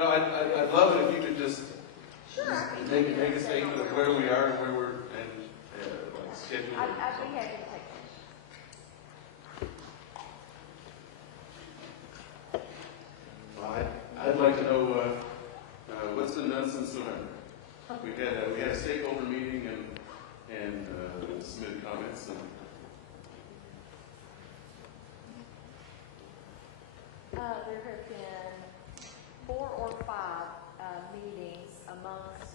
No, I'd love it if you could just Sure. make a statement of where we are and where we're and like schedule. I'd be happy to take this. Well, I'd like to know what's been done since November. We had a stakeholder meeting and submitted comments. And There have been 4 or 5 meetings amongst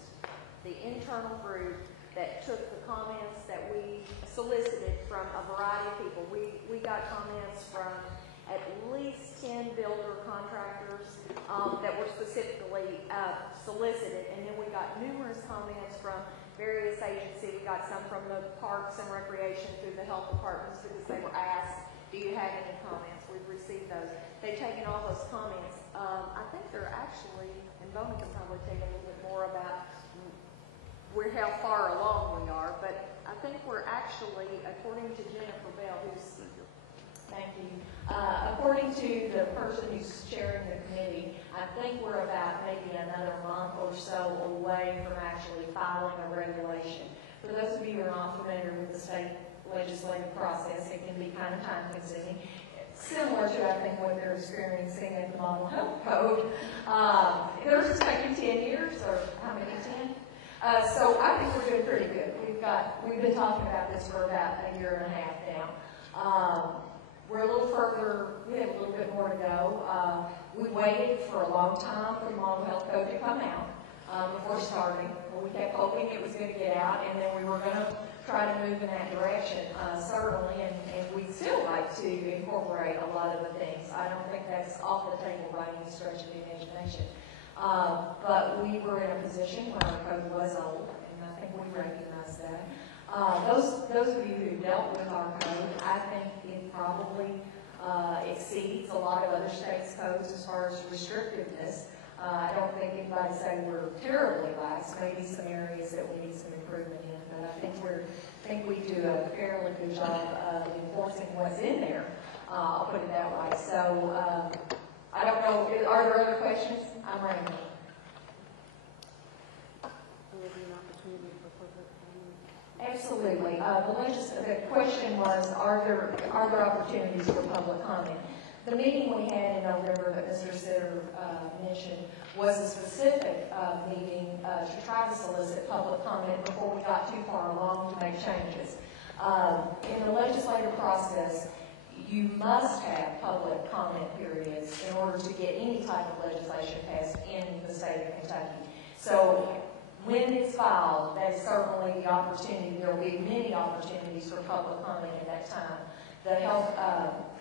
the internal group that took the comments that we solicited from a variety of people. We got comments from at least 10 builder contractors that were specifically solicited, and then we got numerous comments from various agencies. We got some from the Parks and Recreation through the health departments because they were asked, do you have any comments? We've received those. They've taken all those comments. I think they're actually, and Bona can probably tell you a little bit more about how far along we are, but I think we're actually, according to Jennifer Bell, who's, thank you, according to the person who's chairing the committee, I think we're about maybe another month or so away from actually filing a regulation. For those of you who are not familiar with the state legislative process, it can be kind of time consuming. Similar to, I think, what they're experiencing at the Model Health Code. Theirs is taking 10 years, or how many, 10? So I think we're doing pretty good. We've been talking about this for about a year and a half now. We're a little further, we have a little bit more to go. We waited for a long time for the Model Health Code to come out before starting. We kept hoping it was going to get out, and then we were going to try to move in that direction, certainly, and we'd still like to incorporate a lot of the things. I don't think that's off the table by any stretch of the imagination. But we were in a position where our code was old, and I think we recognize that. Those of you who dealt with our code, I think it probably exceeds a lot of other states' codes as far as restrictiveness. I don't think anybody say we're terribly lax. Maybe some areas that we need some improvement in, but I think we do a fairly good job of enforcing what's in there. I'll put it that way. So I don't know. Are there other questions? I'm ready. Absolutely. The question was, are there opportunities for public comment? The meeting we had in November that Mr. Sitter mentioned was a specific meeting to try to solicit public comment before we got too far along to make changes. In the legislative process, you must have public comment periods in order to get any type of legislation passed in the state of Kentucky. So when it's filed, that is certainly the opportunity. There will be many opportunities for public comment at that time.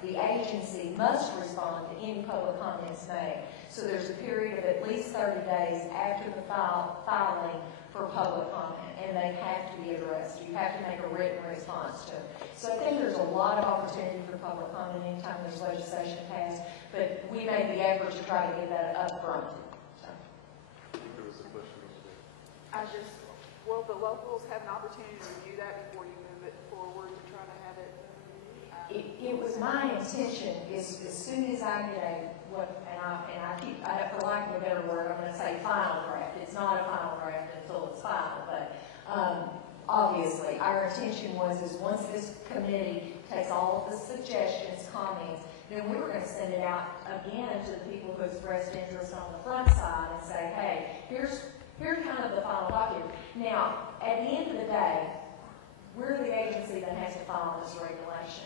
The agency must respond to any public comments made. So there's a period of at least 30 days after the filing for public comment, and they have to be addressed. You have to make a written response to it. So I think there's a lot of opportunity for public comment anytime there's legislation passed, but we made the effort to try to get that up front. So. There was a question. Will the locals have an opportunity to review that before you move it forward and try to have it? It was my intention as soon as I get for lack of a better word, I'm going to say final draft. It's not a final draft until it's final, but obviously our intention was once this committee takes all of the suggestions, comments, then we were going to send it out again to the people who expressed interest on the front side and say, hey, here's kind of the final document. Now, at the end of the day, we're the agency that has to follow this regulation.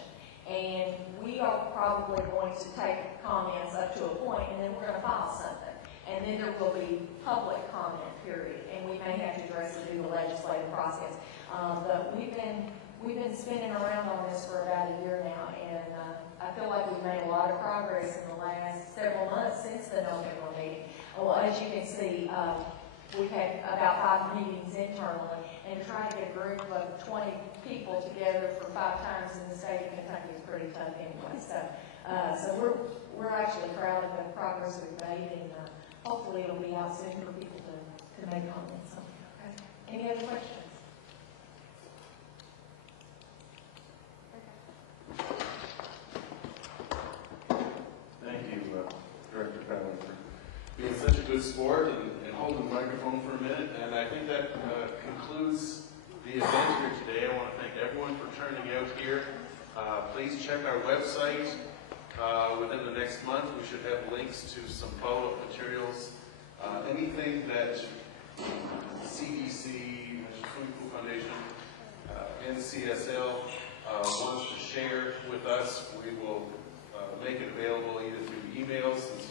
And we are probably going to take comments up to a point, and then we're going to file something. And then there will be public comment period, and we may have to address it through the legislative process. But we've been spinning around on this for about a year now, and I feel like we've made a lot of progress in the last several months since the November meeting. Well, as you can see, we've had about 5 meetings internally, and trying to get a group of 20 people together for 5 times in the state of Kentucky is pretty tough anyway. So we're actually proud of the progress we've made, and hopefully it'll be out soon for people to make comments on it. Okay. Any other questions? Thank you, Director Fowler, for being such a good sport and hold the microphone for a minute. And I think that concludes the event here today. I want to thank everyone for turning out here. Please check our website. Within the next month, we should have links to some follow-up materials. Anything that CDC, Swimming Pool Foundation, NCSL wants to share with us, we will make it available either through emails, since